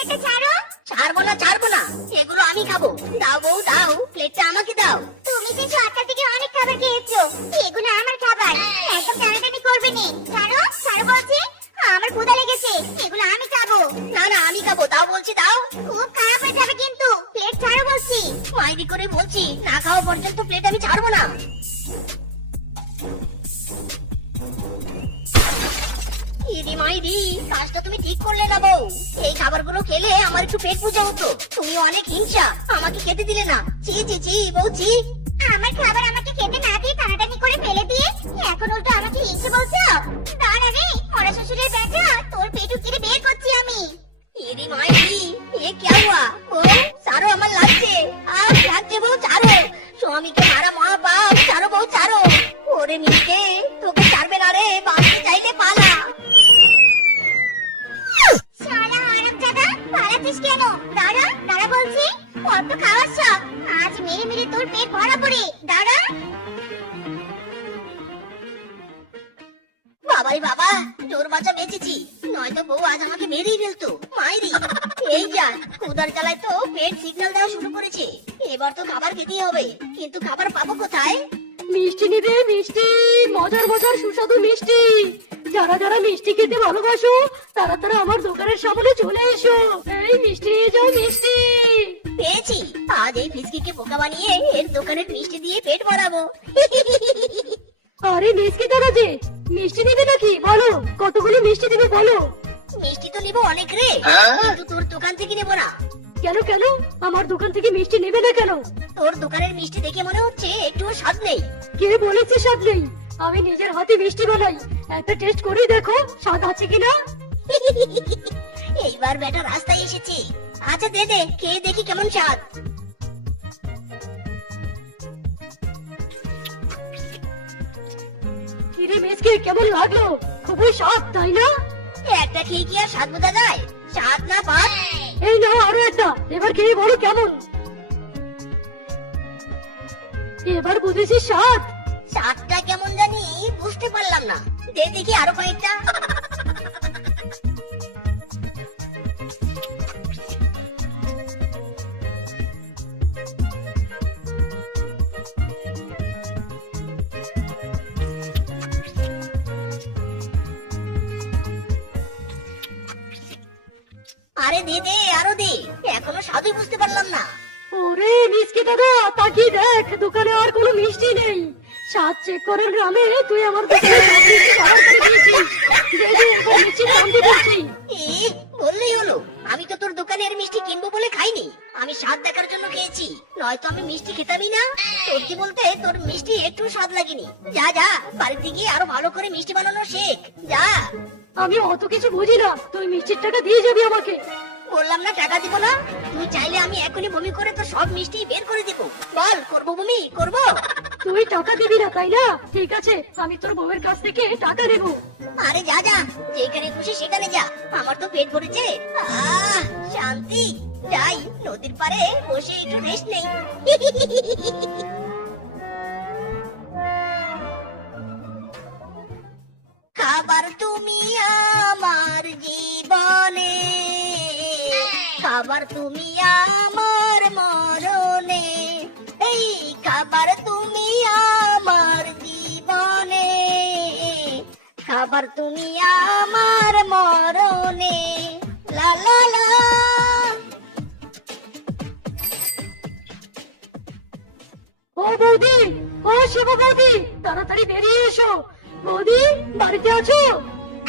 প্লেটটা ছাড়ো। ছাড়বো না ছাড়বো না, এগুলো আমি খাবো। দাও বউ দাও, প্লেটটা আমাকে দাও। তুমি যে সকাল থেকে অনেক খাবার খেয়েছো, এগুলো আমার খাবার, একদম টানাটানি করবে না। ছাড়ো ছাড়ো বলছি, আমার ক্ষুধা লেগেছে, এগুলো আমি খাবো। না না আমি খাবো, দাও বলছি দাও। খুব খারাপ হয়ে যাবে কিন্তু, প্লেট ছাড়ো বলছি। মাইরি করে বলছি, না খাওয়া পর্যন্ত প্লেট আমি ছাড়বো না। ইদি মাইরি, কাজটা তুমি ঠিক করলে না বউ। এই খাবারগুলো খেলে আমার একটু পেট পূজা হতো, তুমি অনেক হিংসা, আমাকে খেতে দিলে না। ছি ছি ছি বউ ছি। আমার খাবার আমাকে খেতে না দিয়ে টানাটানি করে ফেলে দিয়ে এখন উল্টো আমাকে হিংসা বলছো? দাঁড়া রে, মরা শ্বশুরের বেটা, তোর পেট উকিরে বের করছি আমি। ইদি মাইরি, এ क्या हुआ? ও ছাড়ো, আমার লাগছে, লাগছে বউ ছাড়ো। স্বামীকে মারা মহাপাপ, ছাড়ো বউ ছাড়ো। ওরে মিষ্টি, তোকে ছাড়বে না রে, বাঁচতে চাইলে পালা। শালা হারামজাদা, পালাচ্ছিস কেন? দাঁড়া দাঁড়া বলছি, কত খাওয়ার শখ, আজ মেরে মেরে তোর পেট ভরা পড়ে। দাঁড়া। বাবাই বাবা, তোর বাচ্চা বেঁচেছি, নয়তো বউ আজ আমাকে মেরেই ফেলতো। মাইরি, এই যা, ক্ষুধার জ্বালায় তো পেট সিগন্যাল দেওয়া শুরু করেছে। এবার তো খাবার খেতেই হবে, কিন্তু খাবার পাবো কোথায়? মিষ্টি নিবে, মিষ্টি, মজার মজার সুস্বাদু মিষ্টি। যারা যারা মিষ্টি খেতে ভালোবাসো তারা তারা আমার দোকানের সামনে চলে এসো। এই মিষ্টি নিয়ে যাও, মিষ্টি। পেয়েছি, আজ এই ফিসকিকে বোকা বানিয়ে এর দোকানের মিষ্টি দিয়ে পেট ভরাবো। আরে মিষ্টি দাদা যে, মিষ্টি নিবে নাকি বলো, কতগুলো মিষ্টি দিবে বলো। মিষ্টি তো নিবো অনেক রে, কিন্তু তোর দোকান থেকে নেবো না। কেন কেন, আমার দোকান থেকে মিষ্টি নেবে না কেন? তোর দোকানের মিষ্টি দেখে মনে হচ্ছে একটুও স্বাদ নেই। কে বলেছে স্বাদ নেই? আমি নিজের হাতে মিষ্টি বানাই, একটা টেস্ট করে দেখো স্বাদ আছে কিনা। এইবার বেটা রাস্তায় এসেছি। আচ্ছা দে দে, খেয়ে দেখি কেমন স্বাদ। কিরে মিষ্টি, কেমন লাগলো? খুবই স্বাদ তাই না? একটা খেয়ে কি আর স্বাদ বোঝা যায়? স্বাদ না পাত। এই নাও আরো একটা, এবার খেয়ে বলো কেমন। এবার বুঝেছি স্বাদ। স্বাদটা কেমন জানি বুঝতে পারলাম না, দে দেখি আরো কয়েকটা। আরে দে দে আরো দে, এখনো স্বাদই বুঝতে পারলাম না। ওরে মিষ্টি দাদা, তাকিয়ে দেখ, দোকানে আর কোনো মিষ্টি নেই। স্বাদ চেক করার নামে তুই আমার দোকানে সব মিষ্টি খাবার করে দিয়েছিস। দে দে, এবার মিষ্টি দাম দিয়ে দিচ্ছি। বললেই হলো, আমি তো তোর দোকানের মিষ্টি কিনবো বলে খাইনি, আমি স্বাদ দেখার জন্য খেয়েছি, নয়তো আমি মিষ্টি খেতামই না। সত্যি বলতে তোর মিষ্টি একটু স্বাদ লাগেনি। যা যা, বাড়িতে গিয়ে আরো ভালো করে মিষ্টি বানানো শেখ, যা। আমি অত কিছু বুঝি না, তুই মিষ্টির টাকা দিয়ে যাবি আমাকে। বললাম না টাকা দিব না, তুই চাইলে আমি এখনই বমি করে তো সব মিষ্টি বের করে দিব। বল, করবো বমি করবো? তুই টাকা দিবি না তাই না? ঠিক আছে, আমি তোর বউয়ের কাছ থেকে টাকা নেব। আরে যা যা, যেখানে খুশি সেখানে যা, আমার তো পেট ভরেছে। শান্তি। যাই, নদীর পাড়ে বসে একটু রেস্ট নেই। খাবার তুমি আমার জীবনে, খাবার তুমি আমার মরণে, এই খাবার তুমি আমার জীবনে, খাবার তুমি আমার মরণে। লা লা লা। ও বৌদি, ও শিবা বৌদি, তাড়াতাড়ি বেরিয়ে এসো। বৌদি, বাড়িতে আছো?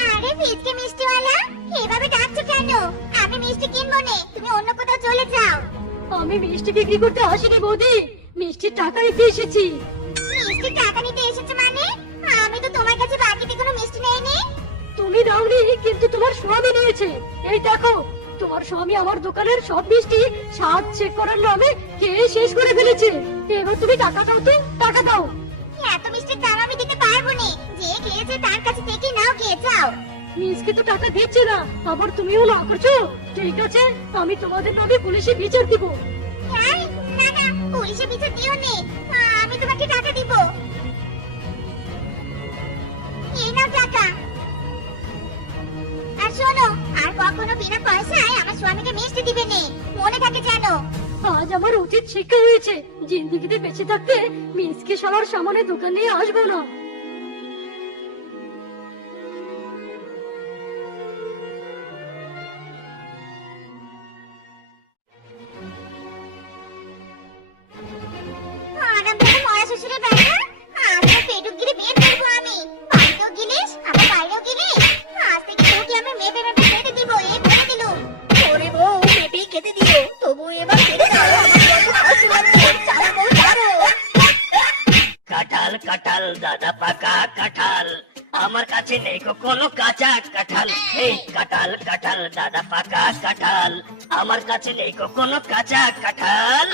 আরে ফিসকে মিষ্টিওয়ালা, এভাবে ডাকছো কেন? আমি মিষ্টি কিনবো না, তুমি অন্য কোথাও চলে যাও। আমি মিষ্টি বিক্রি করতে আসিনি বৌদি, মিষ্টির টাকা নিতে এসেছি। মিষ্টি টাকা নিতে এসেছে মানে? আমি তো তোমার কাছে বাকিতে কোনো মিষ্টি নেইনি। তুমি দাওনি, কিন্তু তোমার স্বামী নিয়েছে। এই দেখো, তোমার স্বামী আমার দোকানের সব মিষ্টি স্বাদ চেক করার নামে খেয়ে শেষ করে ফেলেছে। এবার তুমি টাকা দাও তো, টাকা দাও। এত মিষ্টির দাম আমি দিতে পারবো না, যে খেয়েছে তার কাছে থেকে নাও, খেয়ে যাও। মিসকে তো টাকা দিচ্ছে না, আবার তুমিও না করছো। ঠিক আছে, আমি তোমাদের নামে পুলিশে বিচার দিব। এই, না না, পুলিশে বিচার দিও নে, আমি তোমাকে টাকা দিব। এই নাও টাকা। আর শোনো, আর কখনো বিনা পয়সায় আমার স্বামীকে মিষ্টি দিবে নে, মনে থাকে জানো। আজ আমার উচিত শিক্ষা হয়েছে, জিন্দেগিতে বেঁচে থাকতে মিসকে সবার সামনে দোকান নিয়ে আসবো না। আরামে মরা শ্বশুরের বাড়ি, আজকে পেটুক গিলে বিয়ে করবো আমি। বাড়িতেও গিলিস, আবার বাইরেও গিলিস। আজ থেকে তোকে আমি মেপে মেপে খেতে দিব, এই বলে দিলুম। ওরে বউ, মেপেই খেতে দিও, তবু এবার ছেড়ে দাও, আমার বড্ড কষ্ট লাগছে। ছাড়ো বউ, ছাড়ো। কাঁঠাল কাঁঠাল দাদা পাকা কাঁঠাল, আমার কাছে নেই গো কোনো কাঁচা কাঁঠাল। এই কাঁঠাল কাঁঠাল দাদা পাকা কাঁঠাল, আমার কাছে নেই গো কোনো কাঁচা কাঁঠাল।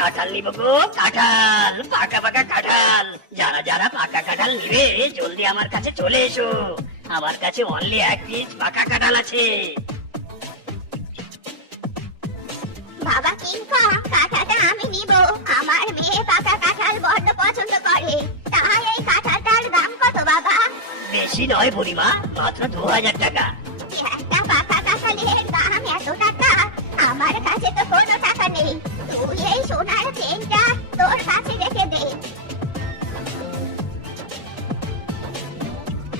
কাঁঠাল নিব গো কাঁঠাল, পাকা পাকা কাঁঠাল। যারা যারা পাকা কাঁঠাল নিবে জলদি আমার কাছে চলে এসো, আমার কাছে অনলি এক পিস পাকা কাঁঠাল আছে। বাবা কিংবা কাঁঠালটা আমি নিব, আমার মেয়ে পাকা কাঁঠাল বড্ড পছন্দ করে। তাই এই কাঁঠালটার দাম কত বাবা? বেশি নয় বুড়িমা, মাত্র 2000 টাকা। একটা পাকা কাঁঠালের দাম এত টাকা? আমার কাছে তো কোনো টাকা নেই। তুই এই সোনার চেনটা তোর কাছে রেখে দে।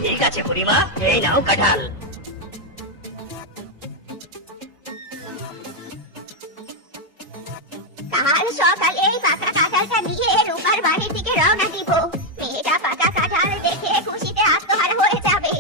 ঠিক আছে বুড়িমা, এই নাও কাঁঠাল। কাল সকালে এই পাকা কাঁঠালটা নিয়ে রূপার বাড়ির দিকে রওনা দিব। মেয়েটা পাকা কাঁঠাল দেখে খুশিতে আত্মহারা হয়ে যাবে।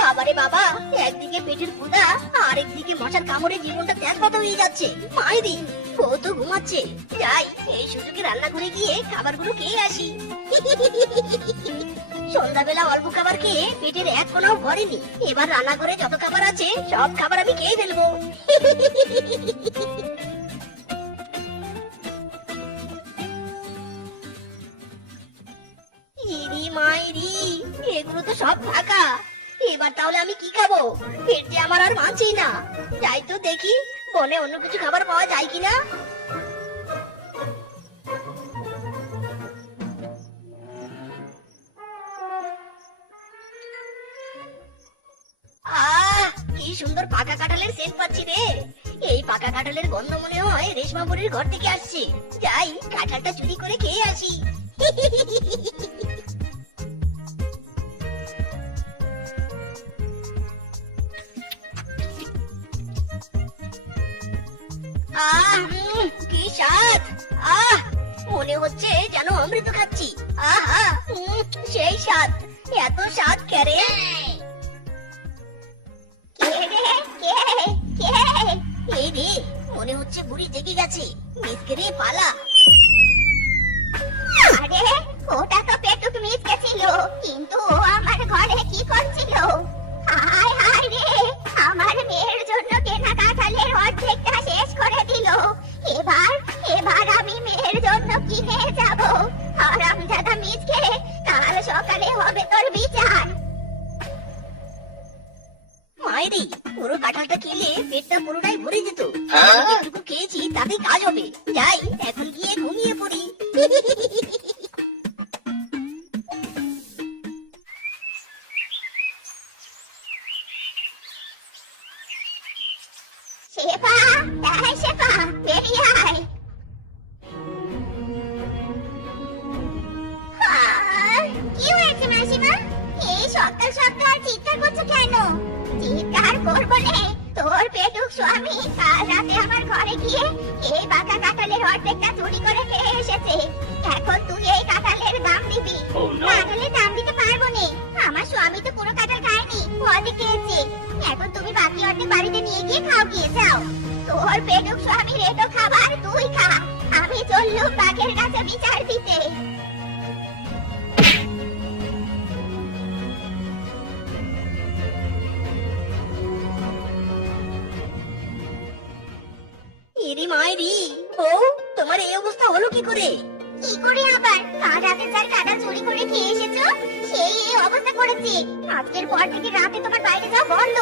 বাবারে বাবা, একদিকে পেটের ক্ষুধা আর একদিকে মশার কামড়ে জীবনটা ত্যাগগত হয়ে যাচ্ছে। মাইরি, ও তো ঘুমাচ্ছে। যাই, এই সুযোগে রান্না করে গিয়ে খাবারগুলো খেয়ে আসি। সন্ধ্যাবেলা অল্প খাবার খেয়ে পেটের এক কোনাও ভরেনি। এবার রান্না করে যত খাবার আছে সব খাবার আমি খেয়ে ফেলবো। ইরি মাইরি, এগুলো তো সব ফাঁকা। এবার তাহলে আমি কি খাবো? পেট যে আমার আর মানছেই না। যাই তো দেখি বনে অন্য কিছু খাবার পাওয়া যায় কিনা। আহ, কি সুন্দর পাকা কাঁঠালের সেন্ট পাচ্ছি রে। এই পাকা কাঁঠালের গন্ধ মনে হয় রেশমা বুড়ির ঘর থেকে আসছে। যাই, কাঁঠালটা চুরি করে খেয়ে আসি। কি স্বাদ! মনে হচ্ছে যেন অমৃত খাচ্ছি। আহা, সেই স্বাদ। এত স্বাদ কেরে? এই রে, মনে হচ্ছে বুড়ি জেগে গেছে। মিসকে রে, পালা। আরে, ওটা তো পেটুক মিসকে ছিল, কিন্তু ও আমার ঘরে কি করছিল? হায় হায় রে, আমার মেয়ের জন্য কেনা কাঁঠালের অর্ধেকটা শেষ করে দিল। এবার আমি মেয়ের জন্য কিনে যাব। হারামজাদা মিসকে, কাল সকালে হবে তোর বিচার। মায়েরি, পুরো কাঁঠালটা খেলে পেটটা পুরোটাই ভরে যেত। যেটুকু খেয়েছি তাতেই কাজ হবে। যাই, এখন গিয়ে ঘুমিয়ে পড়ি। শেফা, এই শেফা, বেরিয়ে আয়। কি হয়েছে মাসিমা? এই সকাল সকাল চিৎকার করছো কেন? চিৎকার করবো নে, তোর পেটুক স্বামী কাল রাতে আমার ঘরে গিয়ে এই পাকা কাঁঠালের অর্ধেকটা চুরি করে খেয়ে এসেছে। এখন তুই এই কাঁঠালের দাম দিবি। কাঁঠালের দাম দিতে পারবো নে, আমার স্বামী তো পুরো কাঁঠাল খায়নি, অর্ধেক খেয়েছে। এখন তুমি বাকি অর্ধেক বাড়িতে নিয়ে গিয়ে খাও, গিয়ে যাও। তোর পেটুক স্বামীর এতো খাবার তুই খা, আমি চললুম বাঘের কাছে বিচার দিতে। ইরি মাইরি, ও তোমার এই অবস্থা হলো কি করে? কি করে আবার? কাল রাতে যার কাঁঠাল চুরি করে খেয়ে এসেছো সেই এই অবস্থা করেছে। আজকের পর থেকে রাতে তোমার বাইরে যাওয়া বন্ধ।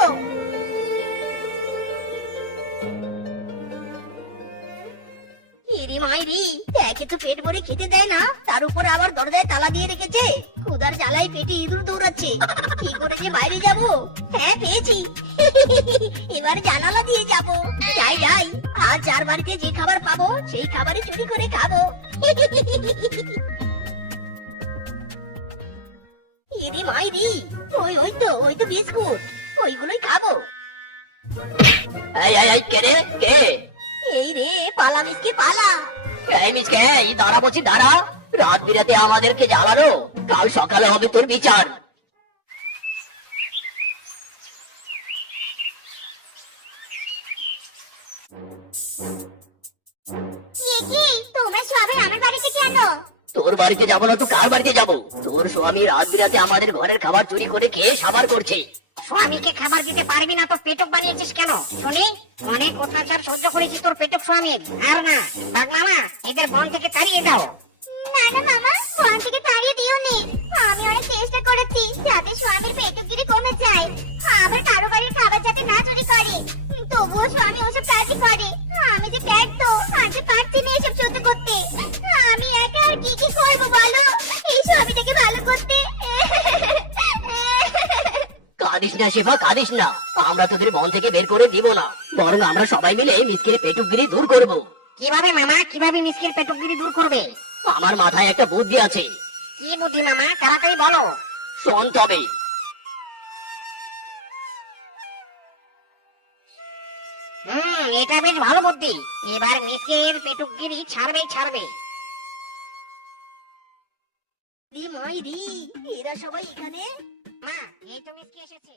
ইরি মাইরি, একে তো পেট ভরে খেতে দেয় না, তার উপর আবার দরজায় তালা দিয়ে রেখেছে। ক্ষুধার জ্বালায় পেটে ইঁদুর দৌড়াচ্ছে। কি করে যে বাইরে যাব? হ্যাঁ, পেয়েছি। এবার জানালা দিয়ে যাব। যাই যাই, আজ যার বাড়িতে যে খাবার পাবো সেই খাবারই চুরি করে খাবো। ইরি মাইরি, ওই তো বিস্কুট, ওইগুলোই খাবো। এই কে রে, কে? এই রে, পালা মিসকে পালা। এই মিসকে, এই দাঁড়া বলছি, দাঁড়া। রাত বিরাতে আমাদেরকে জ্বালানো, কাল সকালে হবে তোর বিচার। কি তোমরা সবাই আমার বাড়িতে কেন? তোর বাড়িতে যাবো না তো কার বাড়িতে যাবো? তোর স্বামী রাত বিরাতে আমাদের ঘরের খাবার চুরি করে খেয়ে সাবার করছে। স্বামীকে খাবার দিতে পারবি না তো পেটক বানিয়েছিস কেন শুনি? অনেক অত্যাচার সহ্য করেছি তোর পেটক স্বামীর। আর না, বাঘ মামা, এদের বন থেকে তাড়িয়ে দাও। না না মামা, ফোন থেকে তাড়িয়ে দিও নি। আমি অনেক চেষ্টা করেছি যাতে স্বামীর পেটুকিরি কমে যায়, আবার কারো বাড়ির খাবার যাতে না চুরি করে। তবুও স্বামী ওসব কাজই করে। আমি যে ব্যর্থ, আজকে পারছি না এসব সহ্য করতে। আমি একা আর কি কি করবো বলো এই স্বামীটাকে ভালো করতে? কাঁদিস না শেফা, কাঁদিস না। আমরা তোদের মন থেকে বের করে দিব না, বরং আমরা সবাই মিলে মিসকির পেটুকগিরি দূর করব। কিভাবে মামা, কিভাবে মিসকির পেটকগিরি দূর করবে? আমার মাথায় একটা বুদ্ধি আছে। কি বুদ্ধি মামা, তাড়াতাড়ি বলো। শোন তবে। এটা বেশ ভালো বুদ্ধি। এবার মিসকির পেটকগিরি ছাড়বে। দি মাইরি, এরা সবাই এখানে। মা, এই তো মিসকি এসেছে।